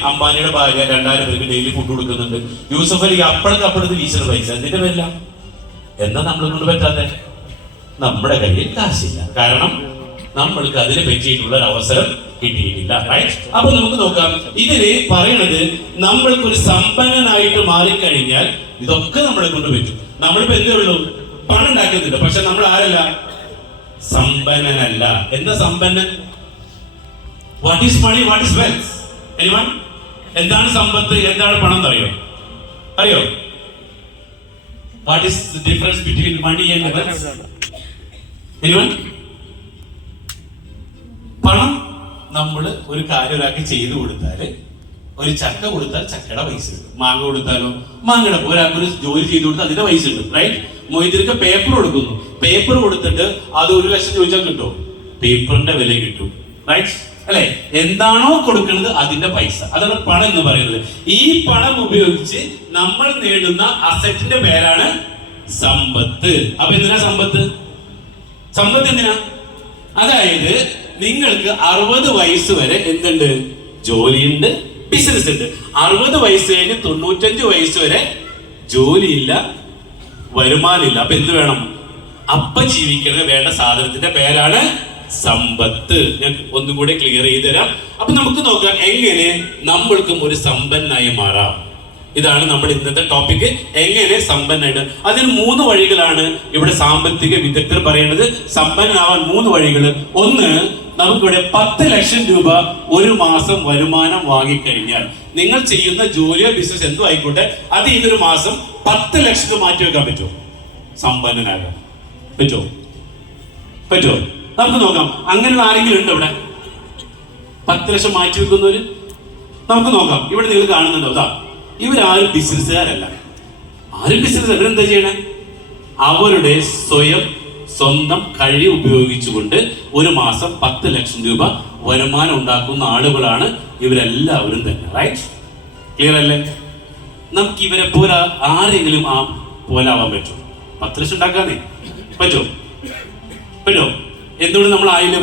അംബാനിയുടെ ഭാര്യ 2000 പേർക്ക് ഡെയിലി ഫുഡ് കൊടുക്കുന്നുണ്ട്. യൂസഫ് അലി അപ്പോഴത്തെ വീശുന്ന പൈസ എന്തിന്റെ പേരില്ല? എന്നാ നമ്മളെ കൊണ്ട് പറ്റാതെ? നമ്മുടെ കയ്യിൽ കാശില്ല. കാരണം നമ്മൾക്ക് അതിനെ പറ്റിയിട്ടുള്ള ഒരു അവസരം കിട്ടിയിട്ടില്ല. റൈറ്റ്? അപ്പൊ നമുക്ക് നോക്കാം. ഇതില് പറയണത് നമ്മൾക്കൊരു സമ്പന്നനായിട്ട് മാറിക്കഴിഞ്ഞാൽ ഇതൊക്കെ നമ്മളെ കൊണ്ട് പറ്റും. നമ്മളിപ്പോ എന്തേ ഉള്ളൂ? പണം ഉണ്ടാക്കുന്നില്ല. പക്ഷെ നമ്മൾ ആരല്ല? സമ്പന്നനല്ല. എന്താ സമ്പന്നൻ? What is money? What is wealth? Anyone? എന്താണ് സമ്പത്ത്? എന്താണ് പണം എന്നറിയോ? അറിയോ? What is the difference between money and wealth? Anyone? പണം നമ്മൾ ഒരു കാര്യം ഒരാൾക്ക് ചെയ്തു കൊടുത്താല്, ഒരു ചക്ക കൊടുത്താൽ ചക്കയുടെ പൈസ ഉണ്ട്. മാങ്ങ കൊടുത്താലോ മാങ്ങയുടെ. ഒരാൾക്ക് ഒരു ജോലി ചെയ്തു കൊടുത്താൽ അതിന്റെ പൈസ ഉണ്ട്. റൈറ്റ്? മൊയ്തിരിക്ക് പേപ്പർ കൊടുക്കുന്നു. പേപ്പർ കൊടുത്തിട്ട് അത് 1 ലക്ഷം ചോദിച്ചാൽ കിട്ടുമോ? പേപ്പറിന്റെ വില കിട്ടും. റൈറ്റ് അല്ലെ? എന്താണോ കൊടുക്കുന്നത് അതിന്റെ പൈസ. അതാണ് പണം എന്ന് പറയുന്നത്. ഈ പണം ഉപയോഗിച്ച് നമ്മൾ നേടുന്ന അസറ്റിന്റെ പേരാണ് സമ്പത്ത്. അപ്പൊ എന്തിനാ സമ്പത്ത്? സമ്പത്ത് എന്തിനാ? അതായത് നിങ്ങൾക്ക് 60 വയസ്സ് വരെ എന്തുണ്ട്? ജോലിയുണ്ട്, ബിസിനസ് ഉണ്ട്. 60 വയസ്സ് കഴിഞ്ഞ് 95 വയസ്സ് വരെ ജോലിയില്ല, വരുമാനമില്ല. അപ്പൊ എന്ത് വേണം? അപ്പ ജീവിക്കുന്നത് വേണ്ട സാധനത്തിന്റെ പേരാണ് സമ്പത്ത്. ഞാൻ ഒന്നും കൂടെ ക്ലിയർ ചെയ്ത് തരാം. അപ്പൊ നമുക്ക് നോക്കാം എങ്ങനെ നമ്മൾക്കും ഒരു സമ്പന്നായി മാറാം. ഇതാണ് നമ്മുടെ ഇന്നത്തെ ടോപ്പിക്. എങ്ങനെ സമ്പന്നായിട്ട്. അതിന് 3 വഴികളാണ് ഇവിടെ സാമ്പത്തിക വിദഗ്ധർ പറയുന്നത്. സമ്പന്നനാവാൻ 3 വഴികൾ. ഒന്ന്, നമുക്കിവിടെ 10 ലക്ഷം രൂപ ഒരു മാസം വരുമാനം വാങ്ങിക്കഴിഞ്ഞാൽ, നിങ്ങൾ ചെയ്യുന്ന ജോലിയോ ബിസിനസ് എന്തോ ആയിക്കോട്ടെ, അത് ഇതൊരു മാസം 10 ലക്ഷത്തിന് മാറ്റി വെക്കാൻ പറ്റുമോ? സമ്പന്നനാകാൻ പറ്റുമോ? പറ്റുമോ? നമുക്ക് നോക്കാം. അങ്ങനെയുള്ള ആരെങ്കിലും ഉണ്ടോ ഇവിടെ? 10 ലക്ഷം മാറ്റി വെക്കുന്നവര്? നമുക്ക് നോക്കാം. ഇവിടെ നിങ്ങൾ കാണുന്നുണ്ടോ? അതാ, ഇവരാരും ബിസിനസ്സുകാരല്ല. ആരും ബിസിനസ്. ഇവരെന്താ ചെയ്യണേ? അവരുടെ സ്വന്തം കഴിവ് ഉപയോഗിച്ചുകൊണ്ട് ഒരു മാസം 10 ലക്ഷം രൂപ വരുമാനം ഉണ്ടാക്കുന്ന ആളുകളാണ് ഇവരെല്ലാവരും തന്നെ. റൈറ്റ്? ക്ലിയർ അല്ലേ? നമുക്ക് ഇവരെ പോലെ ആരെങ്കിലും പോലെ ആവാൻ പറ്റുമോ? 10 ലക്ഷം ഉണ്ടാക്കാതെ പറ്റുമോ? എന്തുകൊണ്ട് നമ്മൾ ആയില്ല?